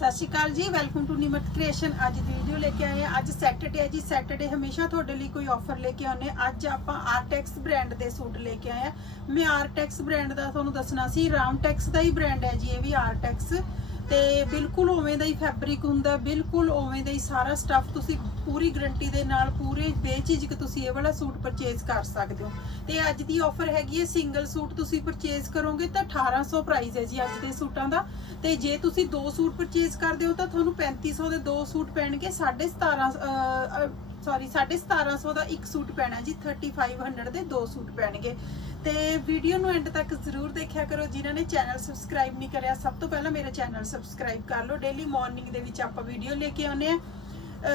ਸਤਿ ਸ਼੍ਰੀ ਅਕਾਲ ਜੀ welcome to ਨਿਮਤ creation ਅੱਜ ਦੀ ਵੀਡੀਓ ਲੈ ਕੇ ਆਏ ਆ ਅੱਜ ਸੈਟਰਡੇ ਹੈ ਜੀ। ਸੈਟਰਡੇ ਹਮੇਸ਼ਾ ਤੁਹਾਡੇ ਲਈ ਕੋਈ ਆਫਰ ਲੈ ਕੇ ਆਉਂਦੇ ਹਾਂ। ਅੱਜ ਆਪਾਂ ਆਰਟੈਕਸ ਬ੍ਰਾਂਡ ਦੇ ਸੂਟ ਲੈ ਕੇ ਆਏ ਆ ਮੈਂ ਆਰਟੈਕਸ ਬ੍ਰਾਂਡ ਦਾ ਤੁਹਾਨੂੰ ਦੱਸਣਾ ਸੀ। ਰਾਮਟੈਕਸ ਦਾ ਹੀ ਬ੍ਰਾਂਡ ਹੈ ਜੀ, ਇਹ ਵੀ ਆਰਟੈਕਸ ਤੇ ਬਿਲਕੁਲ ਉਵੇਂ ਦਾ ਹੀ ਫੈਬਰਿਕ ਹੁੰਦਾ, ਬਿਲਕੁਲ ਉਵੇਂ ਦਾ ਹੀ ਸਾਰਾ ਸਟੱਫ ਤੁਸੀਂ ਪੂਰੀ ਗਰੰਟੀ ਦੇ ਨਾਲ, ਪੂਰੇ ਬੇਝਿਜਕ ਤੁਸੀਂ ਇਹ ਵਾਲਾ ਸੂਟ ਪਰਚੇਜ਼ ਕਰ ਸਕਦੇ ਹੋ। ਤੇ ਅੱਜ ਦੀ ਆਫਰ ਹੈਗੀ ਹੈ ਸਿੰਗਲ ਸੂਟ ਤੁਸੀਂ ਪਰਚੇਜ਼ ਕਰੋਗੇ ਤਾਂ 1800 ਪ੍ਰਾਈਸ ਹੈ ਜੀ ਅੱਜ ਦੇ ਸੂਟਾਂ ਦਾ। ਤੇ ਜੇ ਤੁਸੀਂ ਦੋ ਸੂਟ ਪਰਚੇਸ ਕਰਦੇ ਹੋ ਤਾਂ ਤੁਹਾਨੂੰ 3500 ਦੇ ਦੋ ਸੂਟ ਪੈਣਗੇ 1750 ਸੌਰੀ 1750 ਦਾ ਇੱਕ ਸੂਟ ਪੈਣਾ ਜੀ 3500 ਦੇ ਦੋ ਸੂਟ ਪੈਣਗੇ। ਤੇ ਵੀਡੀਓ ਨੂੰ ਐਂਡ ਤੱਕ ਜ਼ਰੂਰ ਦੇਖਿਆ ਕਰੋ ਜਿਨ੍ਹਾਂ ਨੇ ਚੈਨਲ ਸਬਸਕ੍ਰਾਈਬ ਨਹੀਂ ਕਰਿਆ ਸਭ ਤੋਂ ਪਹਿਲਾਂ ਮੇਰਾ ਚੈਨਲ ਸਬਸਕ੍ਰਾਈਬ ਕਰ ਲਓ। ਡੇਲੀ ਮਾਰਨਿੰਗ ਦੇ ਵਿੱਚ ਆਪਾਂ ਵੀਡੀਓ ਲੈ ਕੇ ਆਉਂਦੇ ਆ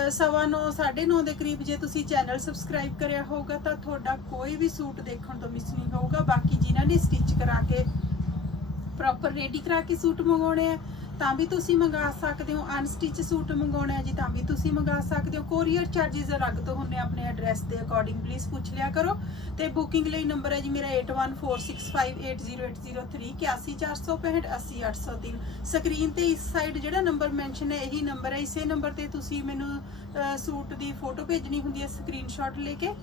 ਸਵਾ ਨੌ, ਸਾਢੇ 9 ਦੇ ਕਰੀਬ ਜੇ ਤੁਸੀਂ ਚੈਨਲ ਸਬਸਕ੍ਰਾਈਬ ਕਰਿਆ ਹੋਊਗਾ ਤਾਂ ਤੁਹਾਡਾ ਕੋਈ ਵੀ ਸੂਟ ਦੇਖਣ ਤੋਂ ਮਿਸ ਨਹੀਂ ਹੋਊਗਾ। ਬਾਕੀ ਜਿਨ੍ਹਾਂ ਨੇ ਸਟਿਚ ਕਰਾ ਕੇ ਪ੍ਰੋਪਰ ਰੈਡੀ ਕਰਾ ਕੇ ਸੂਟ ਮੰਗਾਉਣੇ ਆ ਤਾਂ ਵੀ ਤੁਸੀਂ ਮੰਗਾ ਸਕਦੇ ਹੋ। ਅਨਸਟਿਚ ਸੂਟ ਮੰਗਾਉਣੇ ਆ ਜੀ, ਤਾਂ ਵੀ ਤੁਸੀਂ ਮੰਗਾ ਸਕਦੇ ਹੋ। ਕੋਰੀਅਰ ਚਾਰजेस ਅਲੱਗ ਤੋਂ ਹੁੰਨੇ ਆਪਣੇ ਐਡਰੈਸ ਦੇ ਅਕੋਰਡਿੰਗ ਪਲੀਜ਼ ਪੁੱਛ ਲਿਆ ਕਰੋ। ਤੇ ਬੁਕਿੰਗ ਲਈ ਨੰਬਰ ਹੈ ਜੀ ਮੇਰਾ 8146580803 81465 80803 ਸਕਰੀਨ ਤੇ ਇਸ ਸਾਈਡ ਜਿਹੜਾ ਨੰਬਰ ਮੈਂਸ਼ਨ ਹੈ, ਇਹੀ ਨੰਬਰ ਹੈ। ਇਸੇ ਨੰਬਰ ਤੇ ਤੁਸੀਂ ਮੈਨੂੰ ਸੂਟ ਦੀ ਫੋਟੋ ਭੇਜਣੀ ਹੁੰਦੀ ਹੈ ਸਕਰੀਨਸ਼ਾਟ ਲੈ ਕੇ।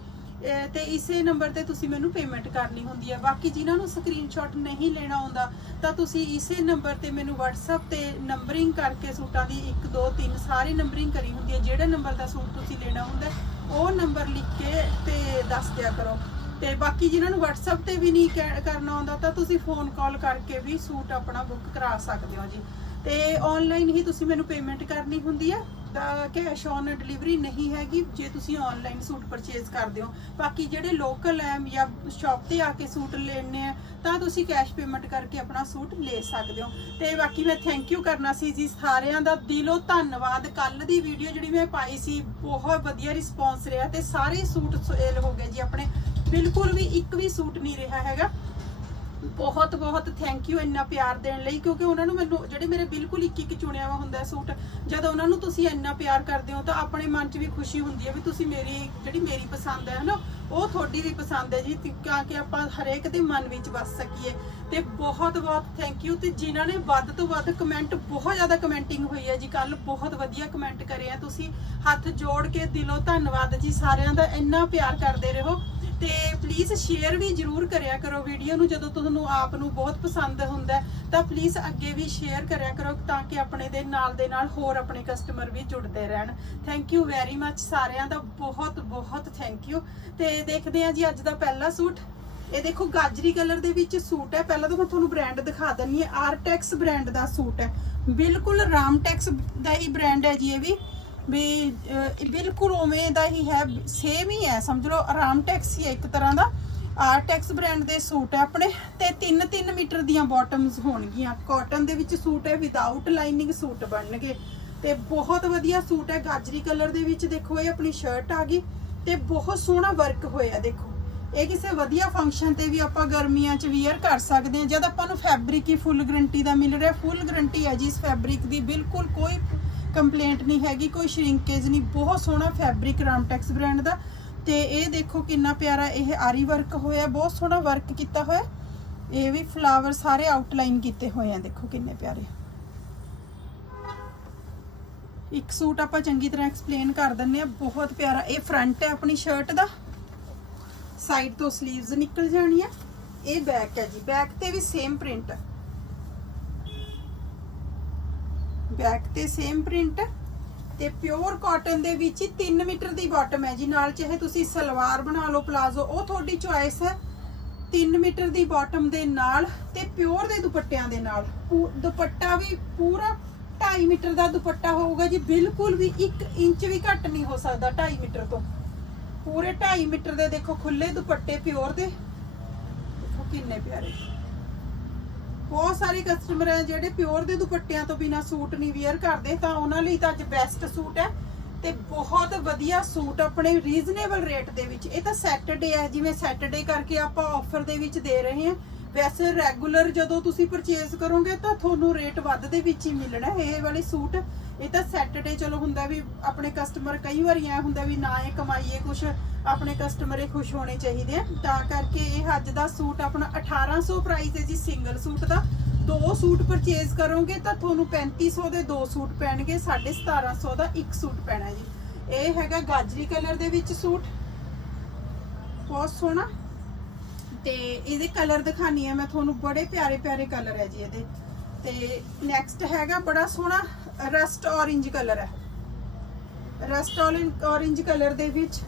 ਤੇ ਇਸੇ ਨੰਬਰ ਤੇ ਤੁਸੀਂ ਮੈਨੂੰ ਪੇਮੈਂਟ ਕਰਨੀ ਹੁੰਦੀ ਹੈ ਬਾਕੀ ਜਿਨ੍ਹਾਂ ਨੂੰ ਸਕਰੀਨਸ਼ਾਟ ਨਹੀਂ ਲੈਣਾ ਆਉਂਦਾ, ਤਾਂ ਤੁਸੀਂ ਇਸੇ ਨੰਬਰ ਤੇ ਮੈਨੂੰ WhatsApp ਤੇ ਨੰਬਰਿੰਗ ਕਰਕੇ ਸੂਟਾਂ ਦੀ 1 2 3 ਸਾਰੀ ਨੰਬਰਿੰਗ ਕਰੀ ਹੁੰਦੀ ਹੈ ਜਿਹੜੇ ਨੰਬਰ ਦਾ ਸੂਟ ਤੁਸੀਂ ਲੈਣਾ ਹੁੰਦਾ, ਉਹ ਨੰਬਰ ਲਿਖ ਕੇ ਤੇ ਦੱਸ ਦਿਆ ਕਰੋ। ਤੇ ਬਾਕੀ ਜਿਨ੍ਹਾਂ ਨੂੰ WhatsApp ਤੇ ਵੀ ਨਹੀਂ ਕਹਿ- ਕਰਨਾ ਆਉਂਦਾ, ਤਾਂ ਤੁਸੀਂ ਫੋਨ ਕਾਲ ਕਰਕੇ ਵੀ ਸੂਟ ਆਪਣਾ ਬੁੱਕ ਕਰਾ ਸਕਦੇ ਹੋ ਜੀ। ਤੇ ਆਨਲਾਈਨ ਹੀ ਤੁਸੀਂ ਮੈਨੂੰ ਪੇਮੈਂਟ ਕਰਨੀ ਹੁੰਦੀ ਹੈ ਦਾ ਕੈਸ਼ ਔਨ ਡਿਲੀਵਰੀ ਨਹੀਂ ਹੈਗੀ, ਜੇ ਤੁਸੀਂ ਆਨਲਾਈਨ ਸੂਟ ਪਰਚੇਜ਼ ਕਰਦੇ ਹੋ। ਬਾਕੀ ਜਿਹੜੇ ਲੋਕਲ ਹੈ ਜਾਂ ਸ਼ਾਪ ਤੇ ਆ ਕੇ ਸੂਟ ਲੈਣੇ ਆ, ਤਾਂ ਤੁਸੀਂ ਕੈਸ਼ ਪੇਮੈਂਟ ਕਰਕੇ ਆਪਣਾ ਸੂਟ ਲੈ ਸਕਦੇ ਹੋ। ਤੇ ਬਾਕੀ ਮੈਂ ਥੈਂਕ ਯੂ ਕਰਨਾ ਸੀ ਜੀ ਸਾਰਿਆਂ ਦਾ। ਦਿਲੋਂ ਧੰਨਵਾਦ। ਕੱਲ ਦੀ ਵੀਡੀਓ ਜਿਹੜੀ ਮੈਂ ਪਾਈ ਸੀ, ਬਹੁਤ ਵਧੀਆ ਰਿਸਪੌਂਸ ਰਿਹਾ ਤੇ ਸਾਰੇ ਸੂਟ ਸੇਲ ਹੋ ਗਏ ਜੀ। ਆਪਣੇ ਬਿਲਕੁਲ ਵੀ ਇੱਕ ਵੀ ਸੂਟ ਨਹੀਂ ਰਿਹਾ ਹੈਗਾ। ਬਹੁਤ ਬਹੁਤ ਥੈਂਕ ਯੂ ਇੰਨਾ ਪਿਆਰ ਦੇਣ ਲਈ, ਕਿਉਂਕਿ ਉਹਨਾਂ ਨੂੰ ਮੈਨੂੰ, ਜਿਹੜੇ ਮੇਰੇ ਬਿਲਕੁਲ ਇੱਕ ਇੱਕ ਚੁਣਿਆ ਵਾ ਹੁੰਦਾ ਸੂਟ, ਜਦੋਂ ਉਹਨਾਂ ਨੂੰ ਤੁਸੀਂ ਇੰਨਾ ਪਿਆਰ ਕਰਦੇ ਹੋ ਤਾਂ ਆਪਣੇ ਮਨ 'ਚ ਵੀ ਖੁਸ਼ੀ ਹੁੰਦੀ ਹੈ ਵੀ ਤੁਸੀਂ ਮੇਰੀ, ਜਿਹੜੀ ਮੇਰੀ ਪਸੰਦ ਹੈ ਹਨਾ, ਉਹ ਤੁਹਾਡੀ ਵੀ ਪਸੰਦ ਹੈ ਜੀ ਤਾਂ ਕਿ ਆਪਾਂ ਹਰੇਕ ਦੇ ਮਨ ਵਿੱਚ ਵਸ ਸਕੀਏ। ਤੇ ਬਹੁਤ ਬਹੁਤ ਥੈਂਕ ਯੂ ਤੇ ਜਿਨ੍ਹਾਂ ਨੇ ਵੱਧ ਤੋਂ ਵੱਧ ਕਮੈਂਟ ਬਹੁਤ ਜ਼ਿਆਦਾ ਕਮੈਂਟਿੰਗ ਹੋਈ ਹੈ ਜੀ ਕੱਲ ਬਹੁਤ ਵਧੀਆ ਕਮੈਂਟ ਕਰਿਆ ਤੁਸੀਂ। ਹੱਥ ਜੋੜ ਕੇ ਦਿਲੋਂ ਧੰਨਵਾਦ ਜੀ, ਸਾਰਿਆਂ ਦਾ ਇੰਨਾ ਪਿਆਰ ਕਰਦੇ ਰਹੋ। ਤੇ ਪਲੀਜ਼ ਸ਼ੇਅਰ ਵੀ ਜਰੂਰ ਕਰਿਆ ਕਰੋ ਵੀਡੀਓ ਨੂੰ, ਜਦੋਂ ਤੁਹਾਨੂੰ ਆਪ ਨੂੰ ਬਹੁਤ ਪਸੰਦ ਹੁੰਦਾ ਤਾਂ ਪਲੀਜ਼ ਅੱਗੇ ਵੀ ਸ਼ੇਅਰ ਕਰਿਆ ਕਰੋ ਤਾਂ ਕਿ ਆਪਣੇ ਦੇ ਨਾਲ ਦੇ ਨਾਲ ਹੋਰ ਆਪਣੇ ਕਸਟਮਰ ਵੀ ਜੁੜਦੇ ਰਹਿਣ। ਥੈਂਕ ਯੂ ਵੈਰੀ ਮੱਚ ਸਾਰਿਆਂ ਦਾ, ਬਹੁਤ ਬਹੁਤ ਥੈਂਕ ਯੂ ਤੇ ਦੇਖਦੇ ਆ ਜੀ ਅੱਜ ਦਾ ਪਹਿਲਾ ਸੂਟ। ਇਹ ਦੇਖੋ ਗਾਜਰੀ ਕਲਰ ਦੇ ਵਿੱਚ ਸੂਟ ਹੈ। ਪਹਿਲਾਂ ਤਾਂ ਮੈਂ ਤੁਹਾਨੂੰ ਬ੍ਰਾਂਡ ਦਿਖਾ ਦਿੰਨੀ ਹੈ। ਆਰਟੈਕਸ ਬ੍ਰਾਂਡ ਦਾ ਸੂਟ ਹੈ। ਬਿਲਕੁਲ ਰਾਮਟੈਕਸ ਦਾ ਹੀ ਬ੍ਰਾਂਡ ਹੈ ਜੀ ਇਹ ਵੀ। ਵੀ ਇਹ ਬਿਲਕੁਲ ਉਵੇਂ ਦਾ ਹੀ ਹੈ ਸੇਮ ਹੀ ਹੈ, ਸਮਝ ਲਓ, ਆਰਾਮ ਟੈਕਸ ਹੀ ਹੈ ਇੱਕ ਤਰ੍ਹਾਂ ਦਾ। ਆਰਟੈਕਸ ਬ੍ਰਾਂਡ ਦੇ ਸੂਟ ਹੈ ਆਪਣੇ, ਤੇ 3-3 ਮੀਟਰ ਦੀਆਂ ਬਾਟਮਸ ਹੋਣਗੀਆਂ। ਕਾਟਨ ਦੇ ਵਿੱਚ ਸੂਟ ਹੈ ਵਿਦਆਊਟ ਲਾਈਨਿੰਗ ਸੂਟ ਬਣਨਗੇ। ਤੇ ਬਹੁਤ ਵਧੀਆ ਸੂਟ ਹੈ, ਗਾਜਰੀ ਕਲਰ ਦੇ ਵਿੱਚ ਦੇਖੋ, ਇਹ ਆਪਣੀ ਸ਼ਰਟ ਆ ਗਈ। ਤੇ ਬਹੁਤ ਸੋਹਣਾ ਵਰਕ ਹੋਇਆ, ਦੇਖੋ। ਇਹ ਕਿਸੇ ਵਧੀਆ ਫੰਕਸ਼ਨ ਤੇ ਵੀ ਆਪਾਂ ਗਰਮੀਆਂ 'ਚ ਵੀਅਰ ਕਰ ਸਕਦੇ ਹਾਂ। ਜਦ ਆਪਾਂ ਨੂੰ ਫੈਬਰਿਕ ਹੀ ਫੁੱਲ ਗਰੰਟੀ ਦਾ ਮਿਲ ਰਿਹਾ ਫੁੱਲ ਗਰੰਟੀ ਹੈ ਜੀ ਇਸ ਫੈਬਰਿਕ ਦੀ। ਬਿਲਕੁਲ ਕੋਈ ਕੰਪਲੇਂਟ ਨਹੀਂ ਹੈਗੀ, ਕੋਈ ਸ਼ਰਿੰਕੇਜ ਨਹੀਂ, ਬਹੁਤ ਸੋਹਣਾ ਫੈਬਰਿਕ ਰਾਮਟੈਕਸ ਬ੍ਰਾਂਡ ਦਾ। ਤੇ ਇਹ ਦੇਖੋ ਕਿੰਨਾ ਪਿਆਰਾ ਇਹ ਆਰੀ ਵਰਕ ਹੋਇਆ, ਬਹੁਤ ਸੋਹਣਾ ਵਰਕ ਕੀਤਾ ਹੋਇਆ। ਇਹ ਵੀ ਫਲਾਵਰ ਸਾਰੇ ਆਊਟਲਾਈਨ ਕੀਤੇ ਹੋਏ ਆ, ਦੇਖੋ ਕਿੰਨੇ ਪਿਆਰੇ। ਇੱਕ ਸੂਟ ਆਪਾਂ ਚੰਗੀ ਤਰ੍ਹਾਂ ਐਕਸਪਲੇਨ ਕਰ ਦਿੰਨੇ ਆ ਬਹੁਤ ਪਿਆਰਾ, ਇਹ ਫਰੰਟ ਹੈ ਆਪਣੀ ਸ਼ਰਟ ਦਾ। ਸਾਈਡ ਤੋਂ 슬ੀਵਸ ਨਿਕਲ ਜਾਣੀਆਂ। ਇਹ ਬੈਕ ਹੈ ਜੀ ਬੈਕ ਤੇ ਵੀ ਸੇਮ ਪ੍ਰਿੰਟ ਬੈਕ ਤੇ ਸੇਮ ਪ੍ਰਿੰਟ ਤੇ ਪਿਓਰ ਕਾਟਨ ਦੇ ਵਿੱਚ ਹੀ 3 ਮੀਟਰ ਦੀ ਬਾਟਮ ਹੈ ਜੀ। ਨਾਲ ਚਾਹੇ ਤੁਸੀਂ ਸਲਵਾਰ ਬਣਾ ਲਓ ਪਲਾਜ਼ੋ ਉਹ ਤੁਹਾਡੀ ਚੁਆਇਸ ਹੈ। 3 ਮੀਟਰ ਦੀ ਬਾਟਮ ਦੇ ਨਾਲ ਤੇ ਪਿਓਰ ਦੇ ਦੁਪੱਟਿਆਂ ਦੇ ਨਾਲ। ਦੁਪੱਟਾ ਵੀ ਪੂਰਾ 2.5 ਮੀਟਰ ਦਾ ਦੁਪੱਟਾ ਹੋਊਗਾ ਜੀ। ਬਿਲਕੁਲ ਵੀ 1 ਇੰਚ ਵੀ ਘੱਟ ਨਹੀਂ ਹੋ ਸਕਦਾ 2.5 ਮੀਟਰ ਤੋਂ। ਪੂਰੇ 2.5 ਮੀਟਰ ਦੇ ਦੇਖੋ, ਖੁੱਲੇ ਦੁਪੱਟੇ ਪਿਓਰ ਦੇ। ਦੇਖੋ ਕਿੰਨੇ ਪਿਆਰੇ। ਬਹੁਤ ਸਾਰੇ ਕਸਟਮਰ ਹੈ ਜਿਹੜੇ ਪਿਓਰ ਦੇ ਦੁਪੱਟਿਆਂ ਤੋਂ ਬਿਨਾ ਸੂਟ ਨਹੀਂ ਵੇਅਰ ਕਰਦੇ, ਤਾਂ ਉਹਨਾਂ ਲਈ ਤਾਂ ਅੱਜ ਬੈਸਟ ਸੂਟ ਹੈ ਤੇ ਬਹੁਤ ਵਧੀਆ ਸੂਟ ਆਪਣੇ ਰੀਜ਼ਨੇਬਲ ਰੇਟ ਦੇ ਵਿੱਚ। ਇਹ ਤਾਂ ਸੈਟਰਡੇ ਹੈ ਜਿਵੇਂ ਸੈਟਰਡੇ ਕਰਕੇ ਆਪਾਂ ਆਫਰ ਦੇ ਵਿੱਚ ਦੇ ਰਹੇ ਹਾਂ। ਵੈਸੇ ਰੈਗੂਲਰ ਜਦੋਂ ਤੁਸੀਂ ਪਰਚੇਜ਼ ਕਰੋਗੇ ਤਾਂ ਤੁਹਾਨੂੰ ਰੇਟ ਵੱਧ ਦੇ ਵਿੱਚ ਹੀ ਮਿਲਣਾ ਹੈ। ਇਹ ਵਾਲੇ ਸੂਟ, ਇਹ ਤਾਂ ਸੈਟਰਡੇ ਚਲੋ ਹੁੰਦਾ ਵੀ ਆਪਣੇ ਕਸਟਮਰ ਕਈ ਵਾਰੀ ਐ ਹੁੰਦਾ ਵੀ ਨਾ ਇਹ ਕਮਾਈਏ, ਕੁਛ ਆਪਣੇ ਕਸਟਮਰ ਇਹ ਖੁਸ਼ ਹੋਣੇ ਚਾਹੀਦੇ ਆ। ਤਾਂ ਕਰਕੇ ਇਹ ਅੱਜ ਦਾ ਸੂਟ ਆਪਣਾ 1800 ਪ੍ਰਾਈਸ ਹੈ ਜੀ ਸਿੰਗਲ ਸੂਟ ਦਾ। ਦੋ ਸੂਟ ਪਰਚੇਜ਼ ਕਰੋਗੇ ਤਾਂ ਤੁਹਾਨੂੰ 3500 ਦੇ ਦੋ ਸੂਟ ਪੈਣਗੇ 1750 ਦਾ ਇੱਕ ਸੂਟ ਪੈਣਾ ਜੀ। ਇਹ ਹੈਗਾ ਗਾਜਰੀ ਕਲਰ ਦੇ ਵਿੱਚ ਸੂਟ। ਬਹੁਤ ਸੋਹਣਾ। ਤੇ ਇਹਦੇ ਕਲਰ ਦਿਖਾਨੀ ਆ, ਮੈਂ ਤੁਹਾਨੂੰ ਬੜੇ ਪਿਆਰੇ ਪਿਆਰੇ ਕਲਰ ਹੈ ਜੀ ਇਹਦੇ। ਤੇ ਨੈਕਸਟ ਹੈਗਾ ਬੜਾ ਸੋਹਣਾ ਰਸਟ ਔਰੇਂਜ ਕਲਰ ਹੈ ਰਸਟ ਔਰੇਂਜ ਕਲਰ ਦੇ ਵਿੱਚ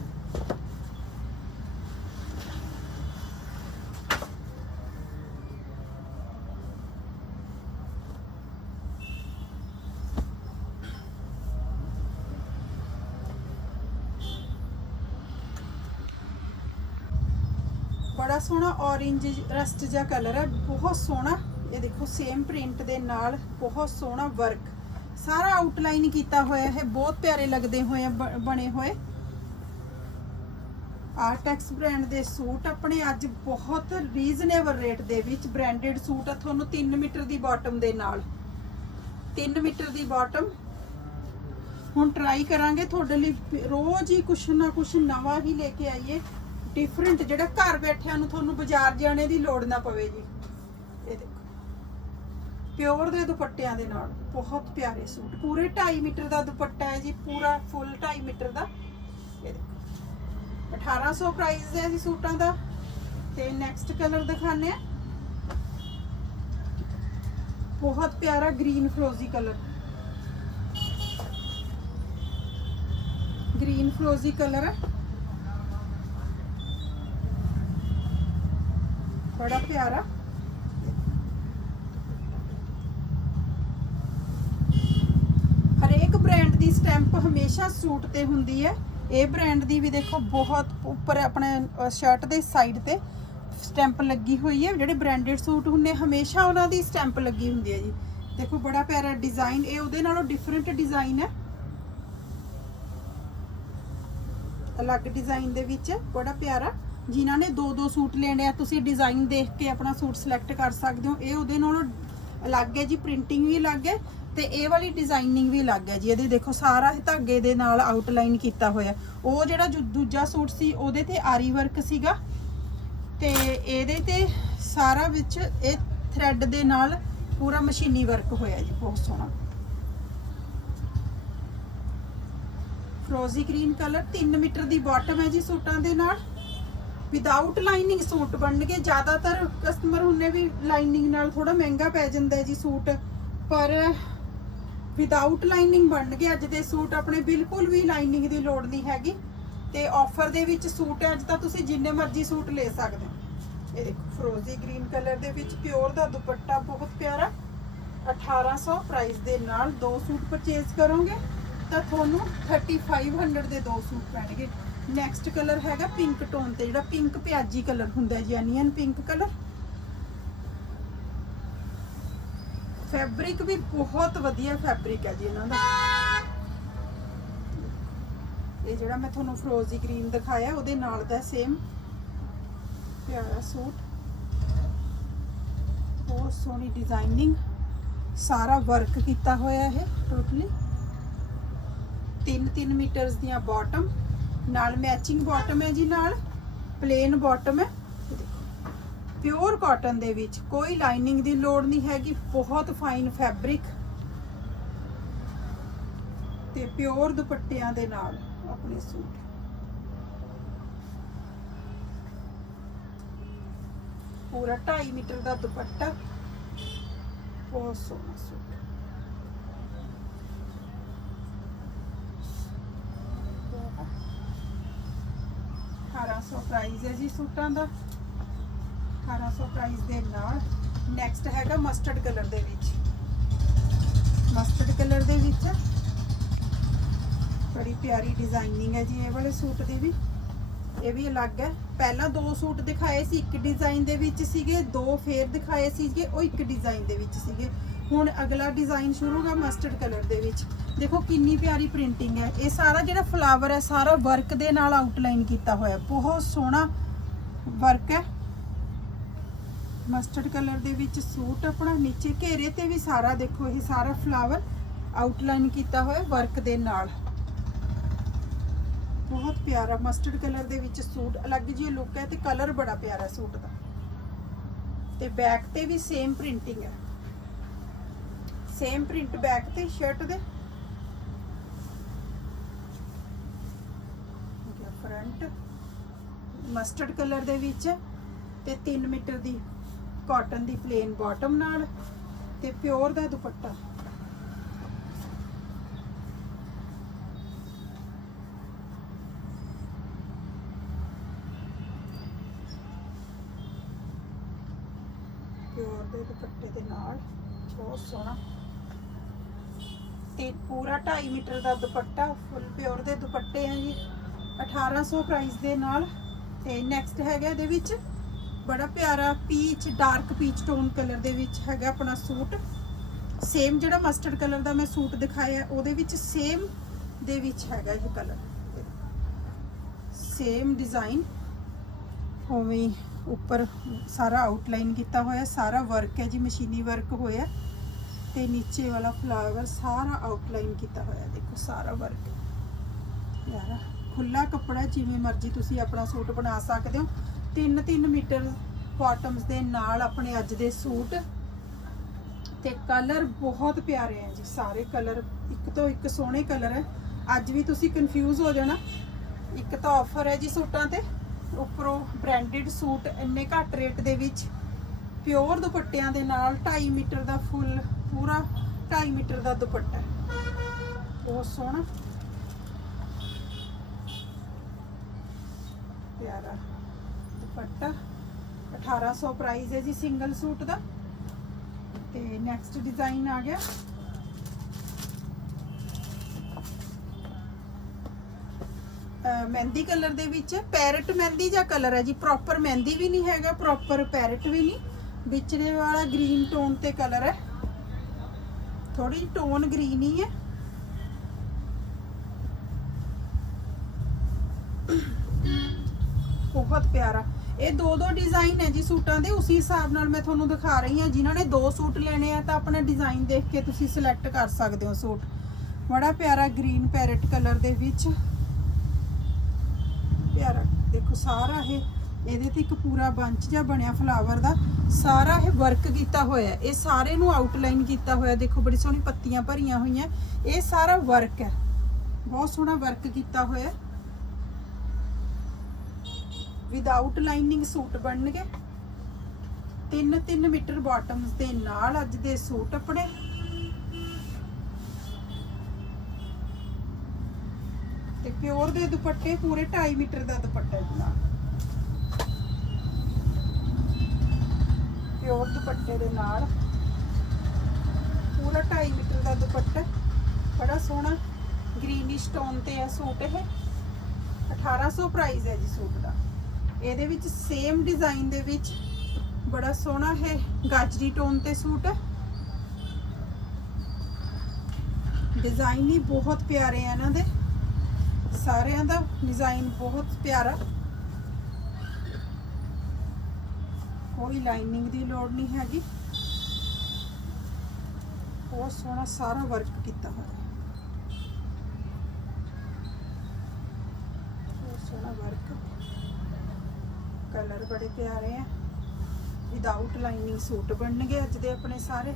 ਬੜਾ ਸੋਹਣਾ ਔਰੇਂਜ ਰਸਟ ਜਿਹਾ ਕਲਰ ਹੈ, ਬਹੁਤ ਸੋਹਣਾ। ਇਹ ਦੇਖੋ ਸੇਮ ਪ੍ਰਿੰਟ ਦੇ ਨਾਲ ਬਹੁਤ ਸੋਹਣਾ ਵਰਕ ਸਾਰਾ ਆਊਟਲਾਈਨ ਕੀਤਾ ਹੋਇਆ ਹੈ, ਬਹੁਤ ਪਿਆਰੇ ਲੱਗਦੇ ਹੋਏ ਬਣੇ ਹੋਏ। ਆਰਟੈਕਸ ਬ੍ਰਾਂਡ ਦੇ ਸੂਟ ਆਪਣੇ ਅੱਜ ਬਹੁਤ ਰੀਜ਼ਨੇਬਲ ਰੇਟ ਦੇ ਵਿੱਚ ਬ੍ਰਾਂਡਡ ਸੂਟ ਆ, ਤੁਹਾਨੂੰ 3 ਮੀਟਰ ਦੀ ਬਾਟਮ ਦੇ ਨਾਲ। 3 ਮੀਟਰ ਦੀ ਬਾਟਮ ਹੁਣ ਟਰਾਈ ਕਰਾਂਗੇ, ਤੁਹਾਡੇ ਲਈ ਰੋਜ਼ ਹੀ ਕੁਛ ਨਾ ਕੁਛ ਨਵਾਂ ਹੀ ਲੈ ਕੇ ਆਈਏ। ਡਿਫਰੈਂਟ ਜਿਹੜਾ ਘਰ ਬੈਠਿਆਂ ਨੂੰ ਤੁਹਾਨੂੰ ਬਾਜ਼ਾਰ ਜਾਣੇ ਦੀ ਲੋੜ ਨਾ ਪਵੇ ਜੀ। ਇਹ ਦੇਖੋ। ਪਿਓਰ ਦੇ ਦੁਪੱਟਿਆਂ ਦੇ ਨਾਲ ਬਹੁਤ ਪਿਆਰੇ ਸੂਟ। ਪੂਰੇ 2.5 ਮੀਟਰ ਦਾ ਦੁਪੱਟਾ ਹੈ ਜੀ, ਪੂਰਾ ਫੁੱਲ 2.5 ਮੀਟਰ ਦਾ। ਇਹ ਦੇਖੋ। 1800 ਪ੍ਰਾਈਸ ਹੈ ਜੀ ਸੂਟਾਂ ਦਾ। ਤੇ ਨੈਕਸਟ ਕਲਰ ਦਿਖਾਣੇ ਆ। ਬਹੁਤ ਪਿਆਰਾ ਗ੍ਰੀਨ ਫਰੋਜ਼ੀ ਕਲਰ ਗ੍ਰੀਨ ਫਰੋਜ਼ੀ ਕਲਰ ਹੈ ਬੜਾ ਪਿਆਰਾ ਹਰੇਕ ਬ੍ਰਾਂਡ ਦੀ ਸਟੈਂਪ ਹਮੇਸ਼ਾ ਸੂਟ ਤੇ ਹੁੰਦੀ ਹੈ। ਇਹ ਬ੍ਰਾਂਡ ਦੀ ਵੀ ਦੇਖੋ ਬਹੁਤ ਉੱਪਰ ਆਪਣੇ ਸ਼ਰਟ ਦੇ ਸਾਈਡ ਤੇ ਸਟੈਂਪ ਲੱਗੀ ਹੋਈ ਹੈ। ਜਿਹੜੇ ਬ੍ਰਾਂਡਡ ਸੂਟ ਹੁੰਦੇ ਹਮੇਸ਼ਾ ਉਹਨਾਂ ਦੀ ਸਟੈਂਪ ਲੱਗੀ ਹੁੰਦੀ ਹੈ ਜੀ। ਦੇਖੋ ਬੜਾ ਪਿਆਰਾ ਡਿਜ਼ਾਈਨ ਇਹ ਉਹਦੇ ਨਾਲੋਂ ਡਿਫਰੈਂਟ ਡਿਜ਼ਾਈਨ ਹੈ। ਅਲੱਗ ਡਿਜ਼ਾਈਨ ਦੇ ਵਿੱਚ ਬੜਾ ਪਿਆਰਾ। ਜਿਨ੍ਹਾਂ ਨੇ ਦੋ ਦੋ ਸੂਟ ਲੈਣੇ ਆ, ਤੁਸੀਂ ਡਿਜ਼ਾਈਨ ਦੇਖ ਕੇ ਆਪਣਾ ਸੂਟ ਸਿਲੈਕਟ ਕਰ ਸਕਦੇ ਹੋ। ਇਹ ਉਹਦੇ ਨਾਲੋਂ ਅਲੱਗ ਹੈ ਜੀ ਪ੍ਰਿੰਟਿੰਗ ਵੀ ਅਲੱਗ ਹੈ ਤੇ ਇਹ ਵਾਲੀ ਡਿਜ਼ਾਈਨਿੰਗ ਵੀ ਅਲੱਗ ਹੈ ਜੀ। ਇਹਦੇ ਦੇਖੋ, ਸਾਰਾ ਇਹ ਧਾਗੇ ਦੇ ਨਾਲ ਆਊਟਲਾਈਨ ਕੀਤਾ ਹੋਇਆ। ਉਹ ਜਿਹੜਾ ਦੂਜਾ ਸੂਟ ਸੀ, ਉਹਦੇ ਤੇ ਆਰੀ ਵਰਕ ਸੀਗਾ ਤੇ ਇਹਦੇ ਤੇ ਸਾਰਾ ਵਿੱਚ ਇਹ ਥ੍ਰੈਡ ਦੇ ਨਾਲ ਪੂਰਾ ਮਸ਼ੀਨੀ ਵਰਕ ਹੋਇਆ ਜੀ, ਬਹੁਤ ਸੋਹਣਾ। ਫਰੋਜ਼ੀ ਗ੍ਰੀਨ ਕਲਰ 3 ਮੀਟਰ ਦੀ ਬਾਟਮ ਹੈ ਜੀ ਸੂਟਾਂ ਦੇ ਨਾਲ। ਵਿਦਆਊਟ ਲਾਈਨਿੰਗ ਸੂਟ ਬਣਨਗੇ, ਜ਼ਿਆਦਾਤਰ ਕਸਟਮਰ ਹੁੰਨੇ ਵੀ ਲਾਈਨਿੰਗ ਨਾਲ ਥੋੜਾ ਮਹਿੰਗਾ ਪੈ ਜਾਂਦਾ ਜੀ ਸੂਟ। ਪਰ ਵਿਦਆਊਟ ਲਾਈਨਿੰਗ ਬਣਨਗੇ, ਅੱਜ ਦੇ ਸੂਟ ਆਪਣੇ ਬਿਲਕੁਲ ਵੀ ਲਾਈਨਿੰਗ ਦੀ ਲੋੜ ਨਹੀਂ ਹੈਗੀ। ਤੇ ਆਫਰ ਦੇ ਵਿੱਚ ਸੂਟ ਹੈ, ਅੱਜ ਤਾਂ ਤੁਸੀਂ ਜਿੰਨੇ ਮਰਜ਼ੀ ਸੂਟ ਲੈ ਸਕਦੇ ਹੋ। ਇਹ ਦੇਖੋ ਫਰੋਜ਼ੀ ਗ੍ਰੀਨ ਕਲਰ ਦੇ ਵਿੱਚ ਪਿਓਰ ਦਾ ਦੁਪੱਟਾ ਬਹੁਤ ਪਿਆਰਾ। 1800 ਪ੍ਰਾਈਸ ਦੇ ਨਾਲ ਦੋ ਸੂਟ ਪਰਚੇਜ਼ ਕਰੋਗੇ, ਤਾਂ ਤੁਹਾਨੂੰ 3500 ਦੇ ਦੋ ਸੂਟ ਪੈਣਗੇ। ਨੈਕਸਟ ਕਲਰ ਹੈਗਾ ਪਿੰਕ ਟੋਨ ਤੇ, ਜਿਹੜਾ ਪਿੰਕ ਪਿਆਜੀ ਕਲਰ ਹੁੰਦਾ ਹੈ ਜੈਨੀਅਨ ਪਿੰਕ ਕਲਰ ਫੈਬਰਿਕ ਵੀ ਬਹੁਤ ਵਧੀਆ ਫੈਬਰਿਕ ਹੈ ਜੀ ਇਹਨਾਂ ਦਾ। ਇਹ ਜਿਹੜਾ ਮੈਂ ਤੁਹਾਨੂੰ ਫਰੋਜ਼ੀ ਗ੍ਰੀਨ ਦਿਖਾਇਆ, ਉਹਦੇ ਨਾਲ ਦਾ ਸੇਮ ਪਿਆਰਾ ਸੂਟ। ਬਹੁਤ ਸੋਹਣੀ ਡਿਜ਼ਾਈਨਿੰਗ ਸਾਰਾ ਵਰਕ ਕੀਤਾ ਹੋਇਆ ਹੈ ਟੋਟਲੀ 3-3 ਮੀਟਰਸ ਦੀਆਂ ਬਾਟਮ ਨਾਲ ਮੈਚਿੰਗ ਬਾਟਮ ਹੈ ਜੀ ਨਾਲ ਪਲੇਨ ਬਾਟਮ ਹੈ। ਪਿਓਰ ਕਾਟਨ ਦੇ ਵਿੱਚ ਕੋਈ ਲਾਈਨਿੰਗ ਦੀ ਲੋੜ ਨਹੀਂ ਹੈਗੀ, ਬਹੁਤ ਫਾਈਨ ਫੈਬਰਿਕ ਤੇ ਪਿਓਰ ਦੁਪੱਟਿਆਂ ਦੇ ਨਾਲ ਆਪਣੇ ਸੂਟ। ਪੂਰਾ 2.5 ਮੀਟਰ ਦਾ ਦੁਪੱਟਾ, ਬਹੁਤ ਸੋਹਣਾ ਸੂਟ 1800 ਪ੍ਰਾਈਸ ਹੈ ਜੀ ਸੂਟਾਂ ਦਾ। 1800 ਪ੍ਰਾਈਸ ਦੇ ਨਾਲ। ਨੈਕਸਟ ਹੈਗਾ ਮਸਟਰਡ ਕਲਰ ਦੇ ਵਿੱਚ। ਮਸਟਰਡ ਕਲਰ ਦੇ ਵਿੱਚ ਬੜੀ ਪਿਆਰੀ ਡਿਜ਼ਾਈਨਿੰਗ ਹੈ ਜੀ ਇਹ ਵਾਲੇ ਸੂਟ ਦੀ ਵੀ। ਇਹ ਵੀ ਅਲੱਗ ਹੈ। ਪਹਿਲਾਂ ਦੋ ਸੂਟ ਦਿਖਾਏ ਸੀ, ਇੱਕ ਡਿਜ਼ਾਈਨ ਦੇ ਵਿੱਚ ਸੀਗੇ, ਦੋ ਫੇਰ ਦਿਖਾਏ ਸੀਗੇ, ਉਹ ਇੱਕ ਡਿਜ਼ਾਈਨ ਦੇ ਵਿੱਚ ਸੀਗੇ। ਹੁਣ ਅਗਲਾ ਡਿਜ਼ਾਈਨ ਸ਼ੁਰੂ ਹੋਗਾ ਮਸਟਰਡ ਕਲਰ ਦੇ ਵਿੱਚ। ਦੇਖੋ ਕਿੰਨੀ ਪਿਆਰੀ ਪ੍ਰਿੰਟਿੰਗ ਹੈ। ਇਹ ਸਾਰਾ ਜਿਹੜਾ ਫਲਾਵਰ ਹੈ, ਸਾਰਾ ਵਰਕ ਦੇ ਨਾਲ ਆਊਟਲਾਈਨ ਕੀਤਾ ਹੋਇਆ। ਬਹੁਤ ਸੋਹਣਾ ਵਰਕ ਹੈ। ਮਸਟਰਡ ਕਲਰ ਦੇ ਵਿੱਚ ਸੂਟ ਆਪਣਾ, ਨੀਚੇ ਘੇਰੇ ਤੇ ਵੀ ਸਾਰਾ ਦੇਖੋ, ਇਹ ਸਾਰਾ ਫਲਾਵਰ ਆਊਟਲਾਈਨ ਕੀਤਾ ਹੋਇਆ ਵਰਕ ਦੇ ਨਾਲ। ਬਹੁਤ ਪਿਆਰਾ ਮਸਟਰਡ ਕਲਰ ਦੇ ਵਿੱਚ ਸੂਟ, ਅਲੱਗ ਜਿਹੀ ਲੁੱਕ ਹੈ ਤੇ ਕਲਰ ਬੜਾ ਪਿਆਰਾ ਸੂਟ ਦਾ। ਤੇ ਬੈਕ ਤੇ ਵੀ ਸੇਮ ਪ੍ਰਿੰਟਿੰਗ ਹੈ। ਸੇਮ ਪ੍ਰਿੰਟ ਬੈਕ ਤੇ ਸ਼ਰਟ ਦੇ। ਫਰੰਟ ਮਸਟਰਡ ਕਲਰ ਦੇ ਵਿੱਚ ਤੇ 3 ਮੀਟਰ ਦੀ ਕਾਟਨ ਦੀ ਪਲੇਨ ਬਾਟਮ ਨਾਲ ਤੇ ਪਿਓਰ ਦਾ ਦੁਪੱਟਾ। ਪਿਓਰ ਦੇ ਦੁਪੱਟੇ ਦੇ ਨਾਲ, ਬਹੁਤ ਸੋਹਣਾ। ਤੇ ਪੂਰਾ 2.5 ਮੀਟਰ ਦਾ ਦੁਪੱਟਾ ਫੁੱਲ ਪਿਓਰ ਦੇ ਦੁਪੱਟੇ ਆ ਜੀ। 1800 ਪ੍ਰਾਈਸ ਦੇ ਨਾਲ। ਤੇ ਨੈਕਸਟ ਹੈਗਾ ਇਹਦੇ ਵਿੱਚ, ਬੜਾ ਪਿਆਰਾ peach dark peach tone colour ਦੇ ਵਿੱਚ ਹੈਗਾ ਆਪਣਾ ਸੂਟ। ਸੇਮ ਜਿਹੜਾ ਮਸਟਰਡ ਕਲਰ ਦਾ ਮੈਂ ਸੂਟ ਦਿਖਾਇਆ, ਉਹਦੇ ਵਿੱਚ ਸੇਮ ਦੇ ਵਿੱਚ ਹੈਗਾ ਇਹ ਕਲਰ ਸੇਮ ਡਿਜ਼ਾਈਨ ਉਵੇਂ ਉੱਪਰ ਸਾਰਾ ਆਊਟਲਾਈਨ ਕੀਤਾ ਹੋਇਆ, ਸਾਰਾ ਵਰਕ ਹੈ ਜੀ, ਮਸ਼ੀਨੀ ਵਰਕ ਹੋਇਆ। ਤੇ ਨੀਚੇ ਵਾਲਾ ਫਲਾਵਰ ਸਾਰਾ ਆਊਟਲਾਈਨ ਕੀਤਾ ਹੋਇਆ, ਦੇਖੋ ਸਾਰਾ ਵਰਕ ਯਾਰ ਖੁੱਲਾ ਕੱਪੜਾ ਜਿਵੇਂ ਮਰਜ਼ੀ ਤੁਸੀਂ ਆਪਣਾ ਸੂਟ ਬਣਾ ਸਕਦੇ ਹੋ। 3-3 ਮੀਟਰ ਬਾਟਮਸ ਦੇ ਨਾਲ ਆਪਣੇ ਅੱਜ ਦੇ ਸੂਟ। ਤੇ ਕਲਰ ਬਹੁਤ ਪਿਆਰੇ ਹੈ ਜੀ, ਸਾਰੇ ਕਲਰ ਇੱਕ ਤੋਂ ਇੱਕ ਸੋਹਣੇ ਕਲਰ ਹੈ। ਅੱਜ ਵੀ ਤੁਸੀਂ ਕਨਫਿਊਜ਼ ਹੋ ਜਾਣਾ। ਇੱਕ ਤਾਂ ਆਫਰ ਹੈ ਜੀ ਸੂਟਾਂ ਤੇ, ਉੱਪਰੋਂ ਬ੍ਰਾਂਡਡ ਸੂਟ ਇੰਨੇ ਘੱਟ ਰੇਟ ਦੇ ਵਿੱਚ। ਪਿਓਰ ਦੁਪੱਟਿਆਂ ਦੇ ਨਾਲ 2.5 ਮੀਟਰ ਦਾ ਫੁੱਲ, ਪੂਰਾ 2.5 ਮੀਟਰ ਦਾ ਦੁਪੱਟਾ ਬਹੁਤ ਸੋਹਣਾ। ਪਿਆਰਾ ਦੁਪੱਟਾ। 1800 ਪ੍ਰਾਈਸ ਹੈ ਜੀ ਸਿੰਗਲ ਸੂਟ ਦਾ। ਤੇ ਨੈਕਸਟ ਡਿਜ਼ਾਈਨ ਆ ਗਿਆ। ਮਹਿੰਦੀ ਕਲਰ ਦੇ ਵਿੱਚ ਪੈਰਟ ਮਹਿੰਦੀ ਜਾਂ ਕਲਰ ਹੈ ਜੀ? ਪ੍ਰੋਪਰ ਮਹਿੰਦੀ ਵੀ ਨਹੀਂ ਹੈਗਾ ਪ੍ਰੋਪਰ ਪੈਰਟ ਵੀ ਨਹੀਂ। ਵਿਚਲੇ ਵਾਲਾ ਗ੍ਰੀਨ ਟੋਨ ਤੇ ਕਲਰ ਹੈ। ਥੋੜੀ ਜਿਹੀ ਟੋਨ ਗ੍ਰੀਨ ਹੀ ਹੈ। ਬਹੁਤ ਪਿਆਰਾ। ਇਹ ਦੋ ਦੋ ਡਿਜ਼ਾਈਨ ਹੈ ਜੀ ਸੂਟਾਂ ਦੇ। ਉਸੇ ਹਿਸਾਬ ਨਾਲ ਮੈਂ ਤੁਹਾਨੂੰ ਦਿਖਾ ਰਹੀ ਹਾਂ। ਜਿਨ੍ਹਾਂ ਨੇ ਦੋ ਸੂਟ ਲੈਣੇ ਆ, ਤਾਂ ਆਪਣਾ ਡਿਜ਼ਾਈਨ ਦੇਖ ਕੇ ਤੁਸੀਂ ਸਿਲੈਕਟ ਕਰ ਸਕਦੇ ਹੋ ਸੂਟ। ਬੜਾ ਪਿਆਰਾ ਗ੍ਰੀਨ ਪੈਰਟ ਕਲਰ ਦੇ ਵਿੱਚ। ਪਿਆਰਾ। ਦੇਖੋ ਸਾਰਾ ਇਹ ਇਹਦੇ ਤੇ ਇੱਕ ਪੂਰਾ ਬੰਚ ਜਿਹਾ ਬਣਿਆ ਫਲਾਵਰ ਦਾ। ਸਾਰਾ ਇਹ ਵਰਕ ਕੀਤਾ ਹੋਇਆ ਇਹ ਸਾਰੇ ਨੂੰ ਆਊਟਲਾਈਨ ਕੀਤਾ ਹੋਇਆ ਦੇਖੋ, ਬੜੀ ਸੋਹਣੀ ਪੱਤੀਆਂ ਭਰੀਆਂ ਹੋਈਆਂ। ਇਹ ਸਾਰਾ ਵਰਕ ਹੈ। ਬਹੁਤ ਸੋਹਣਾ ਵਰਕ ਕੀਤਾ ਹੋਇਆ ਵਿਦਆਊਟ ਲਾਈਨਿੰਗ ਸੂਟ ਬਣਨਗੇ। 3-3 ਮੀਟਰ ਬਾਟਮਸ ਦੇ ਨਾਲ ਅੱਜ ਦੇ ਸੂਟ ਆਪਣੇ। ਤੇ ਪਿਓਰ ਦੇ ਦੁਪੱਟੇ, ਪੂਰੇ 2.5 ਮੀਟਰ ਦਾ ਦੁਪੱਟਾ ਹੈ ਪਿਓਰ ਦੁਪੱਟੇ ਦੇ ਨਾਲ। ਪੂਰਾ 2.5 ਮੀਟਰ ਦਾ ਦੁਪੱਟਾ। ਬੜਾ ਸੋਹਣਾ ਗ੍ਰੀਨਿਸ਼ ਟੋਨ ਤੇ ਹੈ ਸੂਟ ਇਹ। 1800 ਪ੍ਰਾਈਸ ਹੈ ਜੀ ਸੂਟ ਦਾ। ਇਹਦੇ ਵਿੱਚ ਸੇਮ ਡਿਜ਼ਾਈਨ ਦੇ ਵਿੱਚ ਬੜਾ ਸੋਹਣਾ ਹੈ ਗਾਜਰੀ ਟੋਨ ਤੇ ਸੂਟ ਹੈ। ਡਿਜ਼ਾਈਨ ਹੀ ਬਹੁਤ ਪਿਆਰੇ ਆ ਇਹਨਾਂ ਦੇ। ਸਾਰਿਆਂ ਦਾ ਡਿਜ਼ਾਈਨ ਬਹੁਤ ਪਿਆਰਾ। ਕੋਈ ਲਾਈਨਿੰਗ ਦੀ ਲੋੜ ਨਹੀਂ ਹੈਗੀ। ਬਹੁਤ ਸੋਹਣਾ ਸਾਰਾ ਵਰਕ ਕੀਤਾ ਹੋਇਆ। ਬਹੁਤ ਸੋਹਣਾ ਵਰਕ ਕਲਰ ਬੜੇ ਪਿਆਰੇ ਆ। ਵਿਦਆਊਟ ਲਾਈਨਿੰਗ ਸੂਟ ਬਣਨਗੇ ਅੱਜ ਦੇ ਆਪਣੇ ਸਾਰੇ।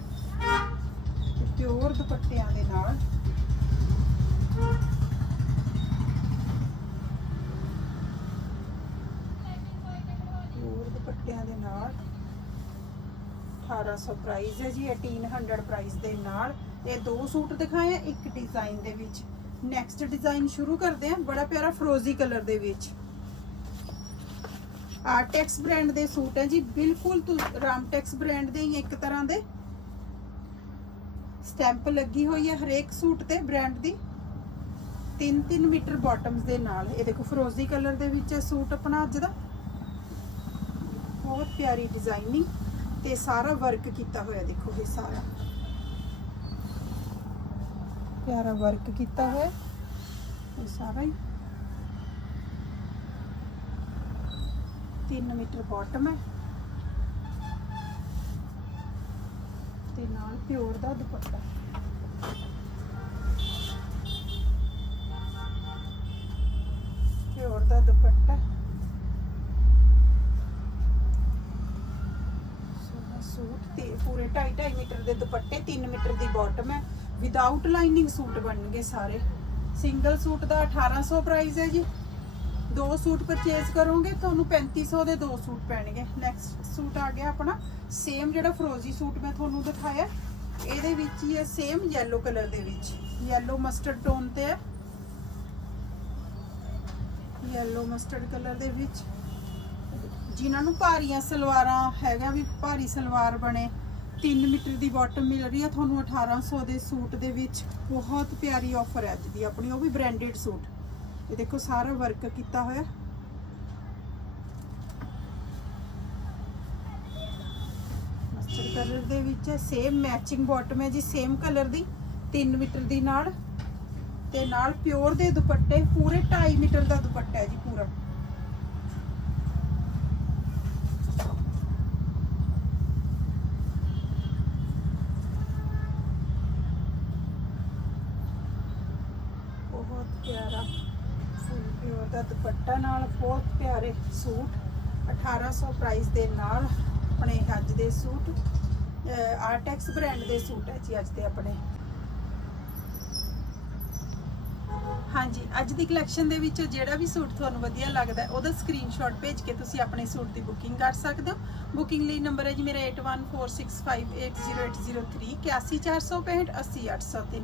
ਪਿਓਰ ਦੁਪੱਟਿਆਂ ਦੇ ਨਾਲ ਪਿਓਰ ਦੁਪੱਟਿਆਂ ਦੇ ਨਾਲ 1800 ਪ੍ਰਾਈਸ ਹੈ ਜੀ 1800 ਪ੍ਰਾਈਸ ਦੇ ਨਾਲ। ਇਹ ਦੋ ਸੂਟ ਦਿਖਾਏ ਆ, ਇੱਕ ਡਿਜ਼ਾਈਨ ਦੇ ਵਿੱਚ। ਨੈਕਸਟ ਡਿਜ਼ਾਈਨ ਸ਼ੁਰੂ ਕਰਦੇ ਆ, ਬੜਾ ਪਿਆਰਾ ਫਰੋਜ਼ੀ ਕਲਰ ਦੇ ਵਿੱਚ। ਆਰਟੈਕਸ ਬ੍ਰਾਂਡ ਦੇ ਸੂਟ ਹੈ ਜੀ, ਬਿਲਕੁਲ ਰਾਮਟੈਕਸ ਬ੍ਰਾਂਡ ਦੇ ਹੀ ਇੱਕ ਤਰ੍ਹਾਂ ਦੇ। ਸਟੈਂਪ ਲੱਗੀ ਹੋਈ ਹੈ ਹਰੇਕ ਸੂਟ ਤੇ ਬ੍ਰਾਂਡ ਦੀ। 3-3 ਮੀਟਰ ਬਾਟਮਸ ਦੇ ਨਾਲ। ਇਹ ਦੇਖੋ ਫਰੋਜ਼ੀ ਕਲਰ ਦੇ ਵਿੱਚ ਹੈ ਸੂਟ ਆਪਣਾ ਅੱਜ ਦਾ। ਬਹੁਤ ਪਿਆਰੀ ਡਿਜ਼ਾਈਨਿੰਗ ਤੇ ਸਾਰਾ ਵਰਕ ਕੀਤਾ ਹੋਇਆ ਦੇਖੋ ਇਹ ਸਾਰਾ। ਪਿਆਰਾ ਵਰਕ ਕੀਤਾ ਹੋਇਆ। ਇਹ ਸਾਰਾ ਹੀ। 3 ਮੀਟਰ ਬਾਟਮ ਹੈ। ਤੇ ਨਾਲ ਪਿਓਰ ਦਾ ਦੁਪੱਟਾ। ਪਿਓਰ ਦਾ ਦੁਪੱਟਾ ਸੋਹਣਾ ਸੂਟ ਤੇ ਪੂਰੇ 2.5 ਮੀਟਰ ਦੇ ਦੁਪੱਟੇ 3 ਮੀਟਰ ਦੀ ਬਾਟਮ ਹੈ। ਵਿਦਆਊਟ ਲਾਈਨਿੰਗ ਸੂਟ ਬਣਨਗੇ ਸਾਰੇ। ਸਿੰਗਲ ਸੂਟ ਦਾ 1800 ਪ੍ਰਾਈਸ ਹੈ ਜੀ। ਦੋ ਸੂਟ ਪਰਚੇਸ ਕਰੋਗੇ, ਤੁਹਾਨੂੰ 3500 ਦੇ ਦੋ ਸੂਟ ਪੈਣਗੇ। ਨੈਕਸਟ ਸੂਟ ਆ ਗਿਆ ਆਪਣਾ। ਸੇਮ ਜਿਹੜਾ ਫਰੋਜ਼ੀ ਸੂਟ ਮੈਂ ਤੁਹਾਨੂੰ ਦਿਖਾਇਆ, ਇਹਦੇ ਵਿੱਚ ਹੀ ਹੈ ਸੇਮ yellow ਕਲਰ ਦੇ ਵਿੱਚ। Yellow ਮਸਟਰਡ ਟੋਨ ਤੇ ਹੈ। Yellow ਮਸਟਰਡ ਕਲਰ ਦੇ ਵਿੱਚ। ਜਿਨ੍ਹਾਂ ਨੂੰ ਭਾਰੀਆਂ ਸਲਵਾਰਾਂ ਹੈਗਾ ਵੀ ਭਾਰੀ ਸਲਵਾਰ ਬਣੇ 3 ਮੀਟਰ ਦੀ ਬਾਟਮ ਮਿਲ ਰਹੀ ਹੈ ਤੁਹਾਨੂੰ 1800 ਦੇ ਸੂਟ ਦੇ ਵਿੱਚ। ਬਹੁਤ ਪਿਆਰੀ ਆਫਰ ਹੈ ਅੱਜ ਦੀ ਆਪਣੀ, ਉਹ ਵੀ ਬ੍ਰਾਂਡਡ ਸੂਟ। ਇਹ ਦੇਖੋ ਸਾਰਾ ਵਰਕ ਕੀਤਾ ਹੋਇਆ। ਮਸਟਰਡ ਕਲਰ ਦੇ ਵਿੱਚ ਸੇਮ ਮੈਚਿੰਗ ਬਾਟਮ ਹੈ ਜੀ ਸੇਮ ਕਲਰ ਦੀ 3 ਮੀਟਰ ਦੀ ਨਾਲ। ਤੇ ਨਾਲ ਪਿਓਰ ਦੇ ਦੁਪੱਟੇ, ਪੂਰੇ 2.5 ਮੀਟਰ ਦਾ ਦੁਪੱਟਾ ਹੈ ਜੀ, ਪੂਰਾ ਬਹੁਤ ਪਿਆਰਾ ਫੁੱਲ ਪਿਓਰ ਦਾ ਦੁਪੱਟਾ ਨਾਲ ਬਹੁਤ ਪਿਆਰੇ ਸੂਟ 1800 ਪ੍ਰਾਈਸ ਦੇ ਨਾਲ ਆਪਣੇ ਅੱਜ ਦੇ ਸੂਟ ਆਰਟੈਕਸ ਬ੍ਰਾਂਡ ਦੇ ਸੂਟ ਹੈ ਜੀ ਅੱਜ ਦੇ ਆਪਣੇ। ਹਾਂਜੀ, ਅੱਜ ਦੀ ਕਲੈਕਸ਼ਨ ਦੇ ਵਿੱਚ ਜਿਹੜਾ ਵੀ ਸੂਟ ਤੁਹਾਨੂੰ ਵਧੀਆ ਲੱਗਦਾ ਉਹਦਾ ਸਕਰੀਨਸ਼ਾਟ ਭੇਜ ਕੇ ਤੁਸੀਂ ਆਪਣੇ ਸੂਟ ਦੀ ਬੁਕਿੰਗ ਕਰ ਸਕਦੇ ਹੋ। ਬੁਕਿੰਗ ਲਈ ਨੰਬਰ ਹੈ ਜੀ ਮੇਰਾ 8146580803 81465 80803